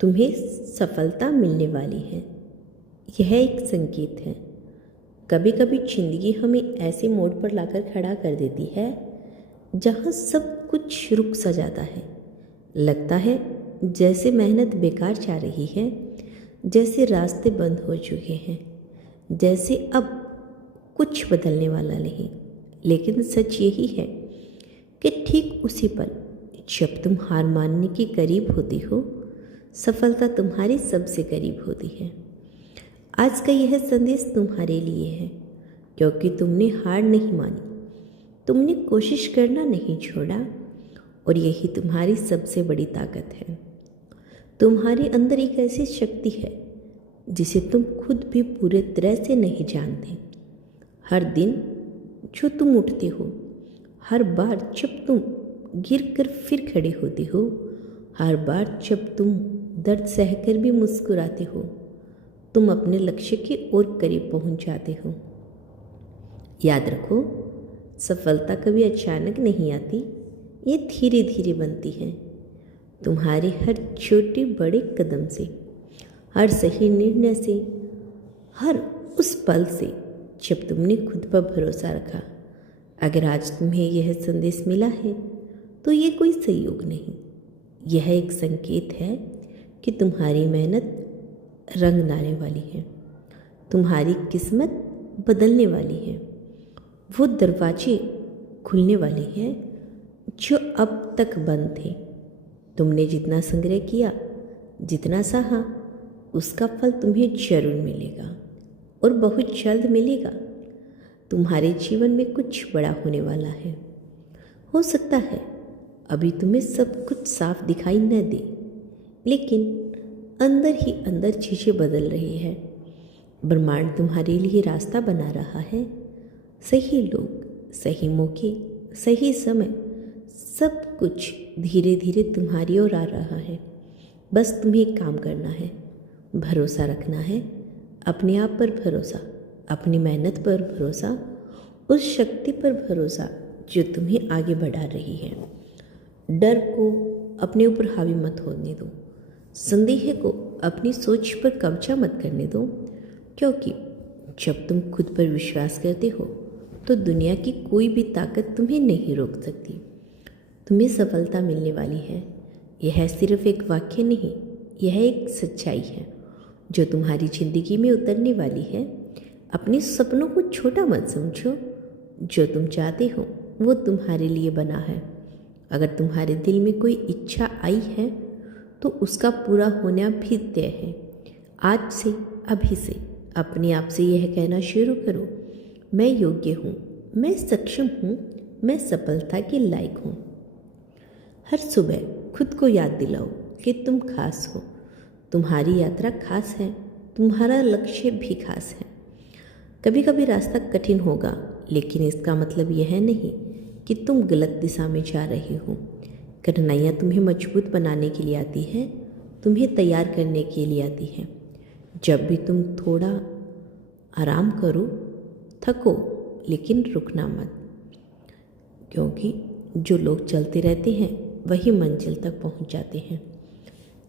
तुम्हें सफलता मिलने वाली है। यह एक संकेत है। कभी कभी जिंदगी हमें ऐसे मोड़ पर लाकर खड़ा कर देती है जहाँ सब कुछ रुक सा जाता है। लगता है जैसे मेहनत बेकार जा रही है, जैसे रास्ते बंद हो चुके हैं, जैसे अब कुछ बदलने वाला नहीं। लेकिन सच यही है कि ठीक उसी पल जब तुम हार मानने के करीब होती हो, सफलता तुम्हारे सबसे करीब होती है। आज का यह संदेश तुम्हारे लिए है, क्योंकि तुमने हार नहीं मानी, तुमने कोशिश करना नहीं छोड़ा, और यही तुम्हारी सबसे बड़ी ताकत है। तुम्हारे अंदर एक ऐसी शक्ति है जिसे तुम खुद भी पूरे तरह से नहीं जानते। हर दिन जो तुम उठते हो, हर बार जब तुम गिरकर फिर खड़े होते हो, हर बार जब तुम दर्द सहकर भी मुस्कुराते हो, तुम अपने लक्ष्य के और करीब पहुंच जाते हो। याद रखो, सफलता कभी अचानक नहीं आती, ये धीरे धीरे बनती है। तुम्हारे हर छोटे बड़े कदम से, हर सही निर्णय से, हर उस पल से जब तुमने खुद पर भरोसा रखा। अगर आज तुम्हें यह संदेश मिला है तो ये कोई संयोग नहीं, यह एक संकेत है कि तुम्हारी मेहनत रंग लाने वाली है, तुम्हारी किस्मत बदलने वाली है। वो दरवाजे खुलने वाले हैं जो अब तक बंद थे। तुमने जितना संग्रह किया, जितना सहा, उसका फल तुम्हें जरूर मिलेगा, और बहुत जल्द मिलेगा। तुम्हारे जीवन में कुछ बड़ा होने वाला है। हो सकता है अभी तुम्हें सब कुछ साफ दिखाई न दे, लेकिन अंदर ही अंदर चीज़ें बदल रही है। ब्रह्मांड तुम्हारे लिए रास्ता बना रहा है। सही लोग, सही मौके, सही समय, सब कुछ धीरे धीरे तुम्हारी ओर आ रहा है। बस तुम्हें एक काम करना है, भरोसा रखना है, अपने आप पर भरोसा, अपनी मेहनत पर भरोसा, उस शक्ति पर भरोसा जो तुम्हें आगे बढ़ा रही है। डर को अपने ऊपर हावी मत होने दो, संदेह को अपनी सोच पर कब्जा मत करने दो, क्योंकि जब तुम खुद पर विश्वास करते हो तो दुनिया की कोई भी ताकत तुम्हें नहीं रोक सकती। तुम्हें सफलता मिलने वाली है। यह सिर्फ एक वाक्य नहीं, यह एक सच्चाई है जो तुम्हारी जिंदगी में उतरने वाली है। अपने सपनों को छोटा मत समझो। जो तुम चाहते हो वो तुम्हारे लिए बना है। अगर तुम्हारे दिल में कोई इच्छा आई है तो उसका पूरा होना भी तय है। आज से, अभी से अपने आप से यह कहना शुरू करो, मैं योग्य हूँ, मैं सक्षम हूँ, मैं सफलता के लायक हूँ। हर सुबह खुद को याद दिलाओ कि तुम खास हो, तुम्हारी यात्रा खास है, तुम्हारा लक्ष्य भी खास है। कभी कभी रास्ता कठिन होगा, लेकिन इसका मतलब यह नहीं कि तुम गलत दिशा में जा रहे हो। कठिनाइयाँ तुम्हें मजबूत बनाने के लिए आती है, तुम्हें तैयार करने के लिए आती है। जब भी तुम थोड़ा आराम करो, थको, लेकिन रुकना मत, क्योंकि जो लोग चलते रहते हैं वही मंजिल तक पहुंच जाते हैं।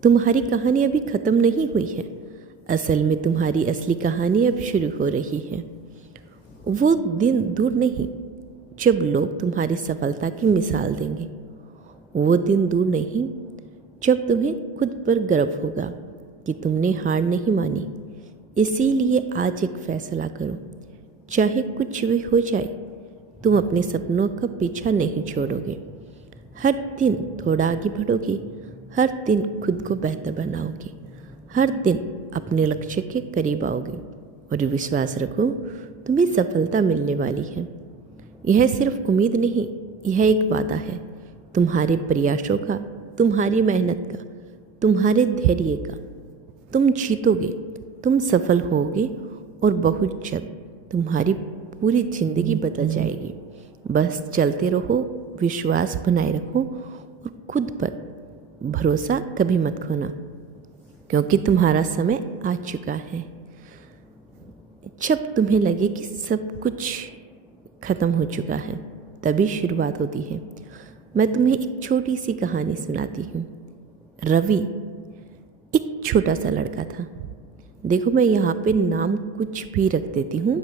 तुम्हारी कहानी अभी ख़त्म नहीं हुई है। असल में तुम्हारी असली कहानी अब शुरू हो रही है। वो दिन दूर नहीं जब लोग तुम्हारी सफलता की मिसाल देंगे। वो दिन दूर नहीं जब तुम्हें खुद पर गर्व होगा कि तुमने हार नहीं मानी। इसीलिए आज एक फैसला करो, चाहे कुछ भी हो जाए, तुम अपने सपनों का पीछा नहीं छोड़ोगे। हर दिन थोड़ा आगे बढ़ोगे, हर दिन खुद को बेहतर बनाओगे, हर दिन अपने लक्ष्य के करीब आओगे, और विश्वास रखो, तुम्हें सफलता मिलने वाली है। यह सिर्फ उम्मीद नहीं, यह एक वादा है, तुम्हारे प्रयासों का, तुम्हारी मेहनत का, तुम्हारे धैर्य का। तुम जीतोगे, तुम सफल होगे, और बहुत जल्द तुम्हारी पूरी जिंदगी बदल जाएगी। बस चलते रहो, विश्वास बनाए रखो, और खुद पर भरोसा कभी मत खोना, क्योंकि तुम्हारा समय आ चुका है। जब तुम्हें लगे कि सब कुछ ख़त्म हो चुका है, तभी शुरुआत होती है। मैं तुम्हें एक छोटी सी कहानी सुनाती हूँ। रवि एक छोटा सा लड़का था। देखो मैं यहाँ पे नाम कुछ भी रख देती हूँ,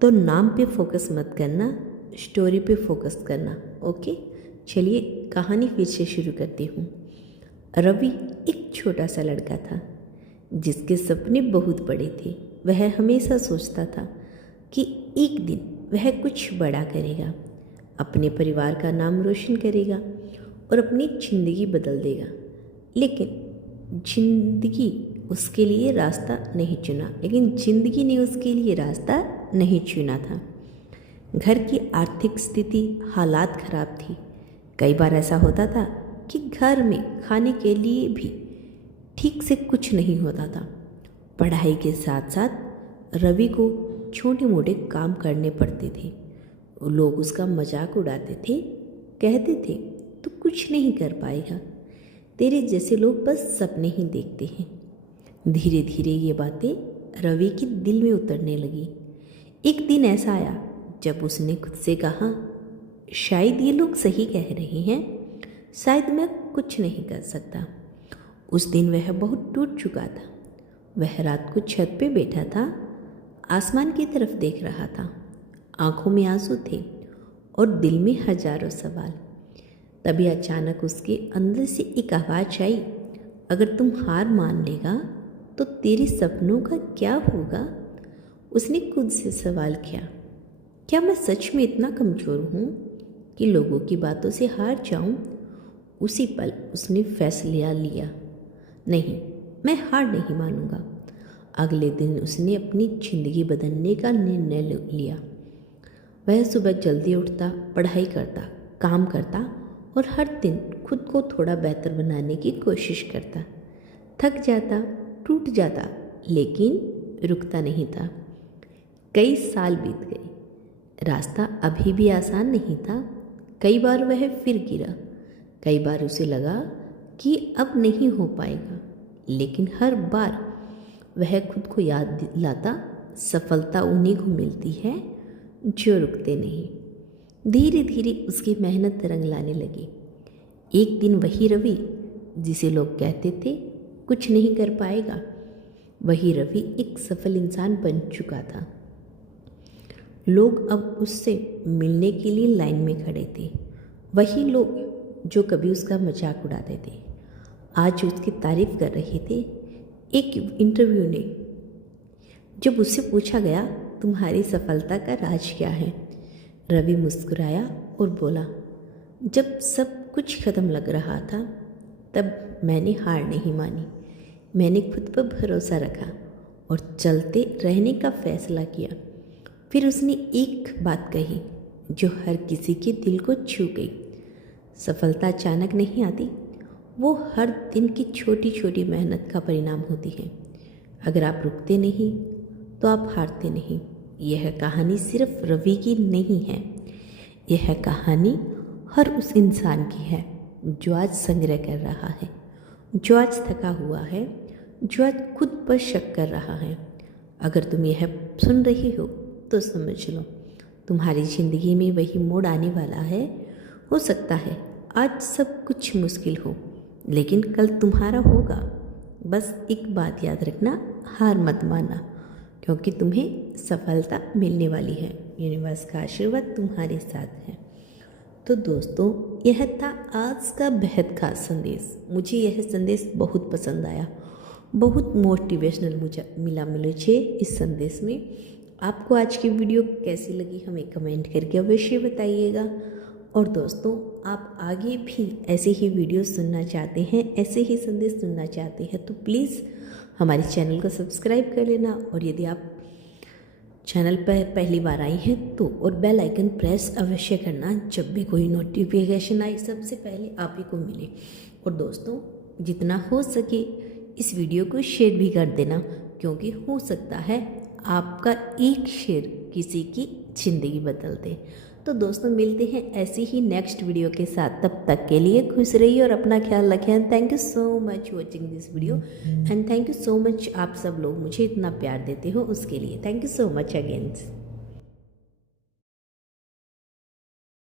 तो नाम पे फोकस मत करना, स्टोरी पे फोकस करना। ओके, चलिए कहानी फिर से शुरू करती हूँ। रवि एक छोटा सा लड़का था जिसके सपने बहुत बड़े थे। वह हमेशा सोचता था कि एक दिन वह कुछ बड़ा करेगा, अपने परिवार का नाम रोशन करेगा और अपनी ज़िंदगी बदल देगा। लेकिन ज़िंदगी उसके लिए रास्ता नहीं चुना लेकिन ज़िंदगी ने उसके लिए रास्ता नहीं चुना था। घर की आर्थिक स्थिति, हालात खराब थी। कई बार ऐसा होता था कि घर में खाने के लिए भी ठीक से कुछ नहीं होता था। पढ़ाई के साथ साथ रवि को छोटे मोटे काम करने पड़ते थे। लोग उसका मजाक उड़ाते थे, कहते थे तू कुछ नहीं कर पाएगा, तेरे जैसे लोग बस सपने ही देखते हैं। धीरे धीरे ये बातें रवि के दिल में उतरने लगी। एक दिन ऐसा आया जब उसने खुद से कहा, शायद ये लोग सही कह रहे हैं, शायद मैं कुछ नहीं कर सकता। उस दिन वह बहुत टूट चुका था। वह रात को छत पे बैठा था, आसमान की तरफ देख रहा था। आंखों में आंसू थे और दिल में हजारों सवाल। तभी अचानक उसके अंदर से एक आवाज़ आई, अगर तुम हार मान लेगा तो तेरे सपनों का क्या होगा? उसने खुद से सवाल किया, क्या मैं सच में इतना कमज़ोर हूँ कि लोगों की बातों से हार जाऊँ? उसी पल उसने फैसला लिया, नहीं, मैं हार नहीं मानूंगा। अगले दिन उसने अपनी ज़िंदगी बदलने का निर्णय लिया। वह सुबह जल्दी उठता, पढ़ाई करता, काम करता और हर दिन खुद को थोड़ा बेहतर बनाने की कोशिश करता। थक जाता, टूट जाता, लेकिन रुकता नहीं था। कई साल बीत गए। रास्ता अभी भी आसान नहीं था। कई बार वह फिर गिरा, कई बार उसे लगा कि अब नहीं हो पाएगा, लेकिन हर बार वह खुद को याद दिलाता, सफलता उन्हीं को मिलती है जो रुकते नहीं। धीरे धीरे उसकी मेहनत रंग लाने लगी। एक दिन वही रवि जिसे लोग कहते थे कुछ नहीं कर पाएगा, वही रवि एक सफल इंसान बन चुका था। लोग अब उससे मिलने के लिए लाइन में खड़े थे। वही लोग जो कभी उसका मजाक उड़ाते थे आज उसकी तारीफ कर रहे थे। एक इंटरव्यू ने जब उससे पूछा गया, तुम्हारी सफलता का राज क्या है? रवि मुस्कुराया और बोला, जब सब कुछ खत्म लग रहा था तब मैंने हार नहीं मानी। मैंने खुद पर भरोसा रखा और चलते रहने का फैसला किया। फिर उसने एक बात कही जो हर किसी के दिल को छू गई, सफलता अचानक नहीं आती, वो हर दिन की छोटी छोटी मेहनत का परिणाम होती है। अगर आप रुकते नहीं तो आप हारते नहीं। यह कहानी सिर्फ रवि की नहीं है, यह कहानी हर उस इंसान की है जो आज संग्रह कर रहा है, जो आज थका हुआ है, जो आज खुद पर शक कर रहा है। अगर तुम यह सुन रही हो तो समझ लो, तुम्हारी ज़िंदगी में वही मोड़ आने वाला है। हो सकता है आज सब कुछ मुश्किल हो, लेकिन कल तुम्हारा होगा। बस एक बात याद रखना, हार मत मानना, क्योंकि तुम्हें सफलता मिलने वाली है। यूनिवर्स का आशीर्वाद तुम्हारे साथ है। तो दोस्तों, यह था आज का बेहद खास संदेश। मुझे यह संदेश बहुत पसंद आया, बहुत मोटिवेशनल मुझे इस संदेश में। आपको आज की वीडियो कैसी लगी हमें कमेंट करके अवश्य बताइएगा। और दोस्तों, आप आगे भी ऐसे ही वीडियो सुनना चाहते हैं, ऐसे ही संदेश सुनना चाहते हैं तो प्लीज़ हमारे चैनल को सब्सक्राइब कर लेना। और यदि आप चैनल पर पहली बार आई हैं तो और बेल आइकन प्रेस अवश्य करना, जब भी कोई नोटिफिकेशन आए सबसे पहले आप ही को मिले। और दोस्तों, जितना हो सके इस वीडियो को शेयर भी कर देना, क्योंकि हो सकता है आपका एक शेयर किसी की ज़िंदगी बदल दे। तो दोस्तों, मिलते हैं ऐसी ही नेक्स्ट वीडियो के साथ। तब तक के लिए खुश रहिए और अपना ख्याल रखें। Thank you so much watching this video and thank you so much, आप सब लोग मुझे इतना प्यार देते हो उसके लिए thank you so much again.